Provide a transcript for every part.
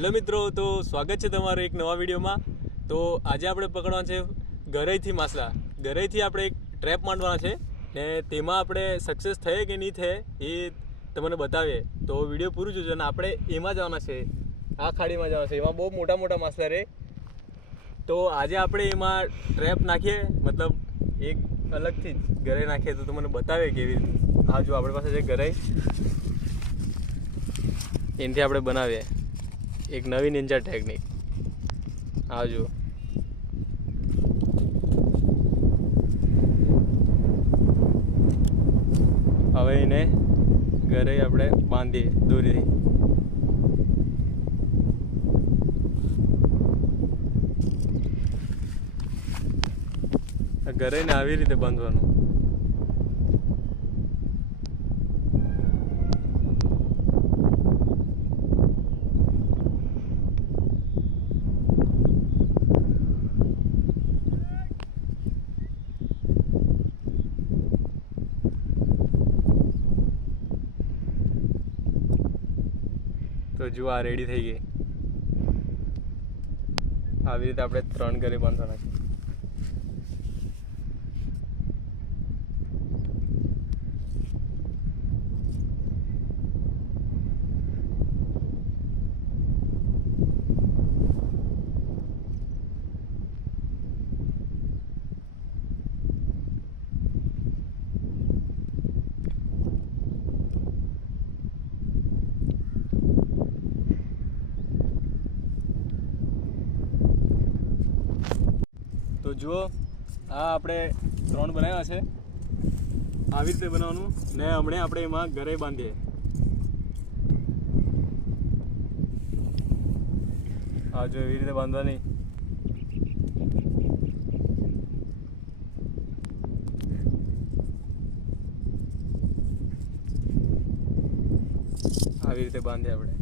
હેલો મિત્રો, તો સ્વાગત છે તમારું એક નવા વિડીયોમાં। તો આજે આપણે પકડવાના છે ગરઈથી માછલા। ગરઈથી આપણે એક ટ્રેપ માંડવાના છે ને તેમાં આપણે સક્સેસ થઈએ કે નહીં થઈએ એ તમને બતાવીએ। તો વિડીયો પૂરું જોજો અને આપણે એમાં જવાના છે, આ ખાડીમાં જવાના છે। એમાં બહુ મોટા મોટા માછલા રહે। તો આજે આપણે એમાં ટ્રેપ નાખીએ, મતલબ એક અલગથી ગરઈ નાખીએ તો તમને બતાવીએ કેવી રીતે। આ જો આપણી પાસે છે ગરઈ, એનાથી આપણે બનાવીએ एक नवी निंजा टेक्निक। आजो हवे इन्हें घरे अपने बांधीए दोरी थी। घरे ने आवी रीते बांधवानुं। तो जो आ रेडी थी गई। આવી રીતે આપણે 3 ગરે બાંધવાના છે। तो जो आ આપણે 3 બનાવ્યા છે, આવી રીતે બનાવવાનું ને હમણે આપણે એમાં ગરે બાંધીએ। આ જો એવી રીતે બાંધવાની। આવી રીતે બાંધીએ આપણે।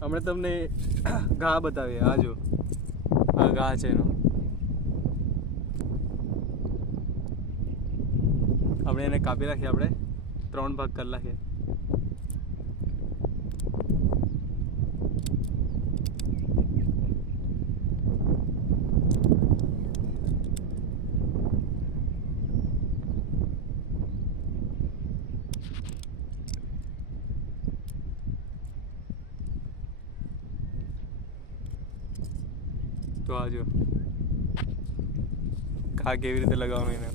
हमने तमने घा बतावीए। आ जो आ घा है एनो, हमने एने कापी राखी, आपणे 3 भाग कर नाखीए। तो आज घा केवी रीते लगाववानुं एने।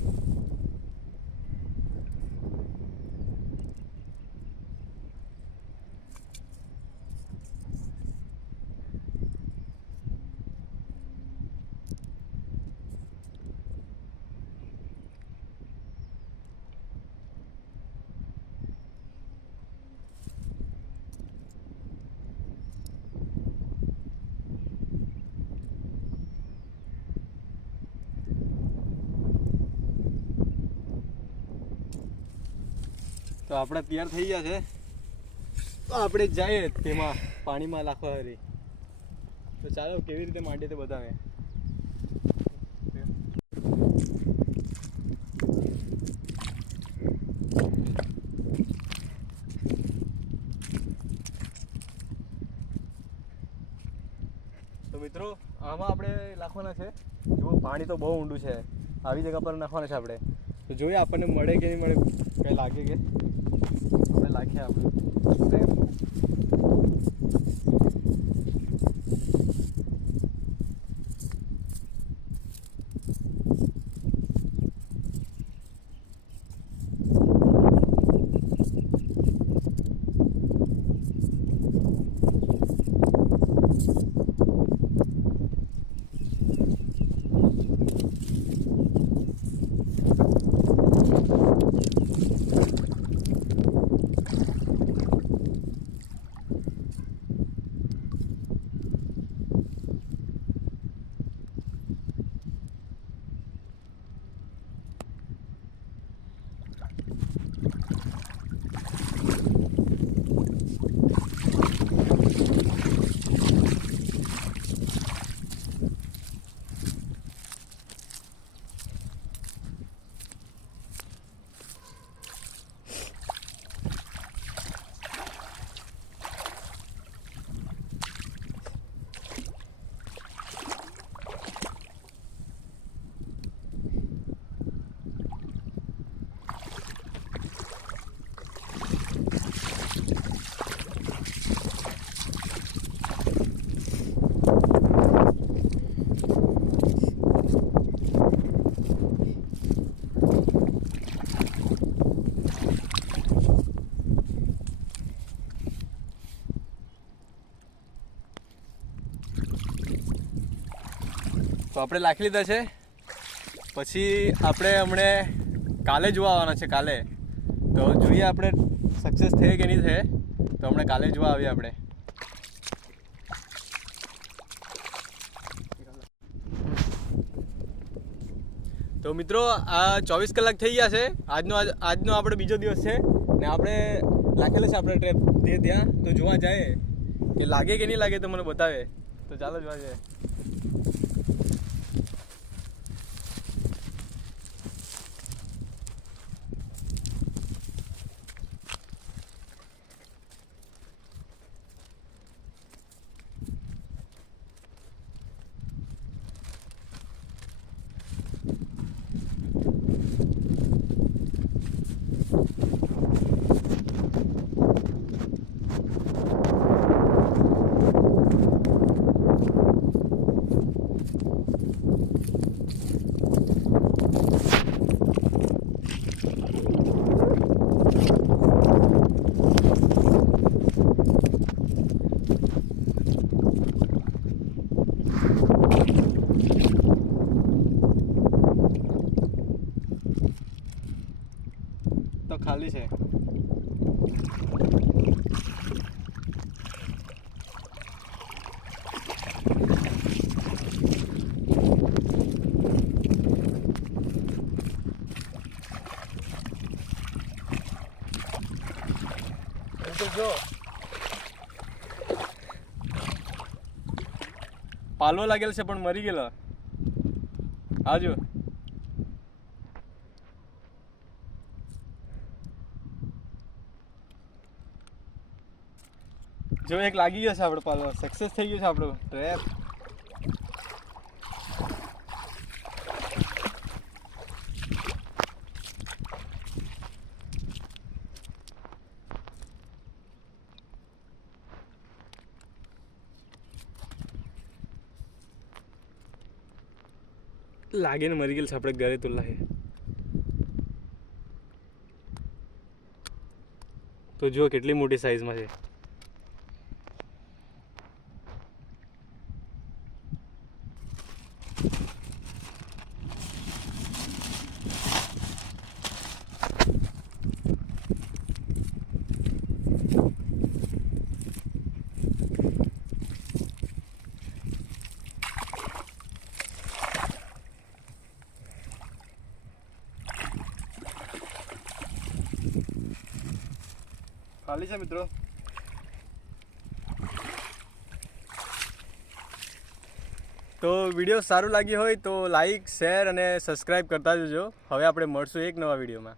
तो આપણે તૈયાર થઈ ગયા છે। તો આપણે જઈએ તેમાં પાણીમાં નાખવા હરી। તો ચાલો કેવી રીતે માંડીએ તે બતાવે। તો મિત્રો આમાં આપણે નાખવાના છે। જો પાણી તો બહુ ઊંડું છે, આવી જગ્યા પર નાખવાના છે આપણે। તો જોઈએ આપણને મળે કે નહીં મળે, કંઈ લાગે કે આપણે નાખીએ આપણે। આપણે લાખી લીધા છે. પછી આપણે હમણે કાલે જોવા આવવાના છે. કાલે તો જોઈએ આપણે સક્સેસ થયે કે નહીં થયે. તો હમણાં કાલે જોવા આવીએ આપણે. તો મિત્રો આ 24 કલાક થઈ ગયા છે. આજનો આપણે બીજો દિવસ છે ને આપણે લાખેલો છે આપણે ટ્રેપ તે ત્યાં. તો જોવા જાય કે લાગે કે નહીં લાગે તો મને બતાવે. તો ચાલો જોવા જાય. તો ખાલી છે. જો પાલવો લાગેલ છે પણ મરી ગયેલો. આજો જો એક લાગી ગયો છે આપણો પાલવો. સક્સેસ થઈ ગયો છે આપણો ટ્રેપ. લાગે ને મરી ગયેલ છે આપણે ઘરે. તો લાગે તો જો કેટલી મોટી સાઈઝમાં છે. ખાલી છે મિત્રો. તો વિડીયો સારું લાગ્યું હોય તો લાઈક, શેર અને સબસ્ક્રાઈબ કરતા જજો. હવે આપણે મળશું એક નવા વિડીયોમાં.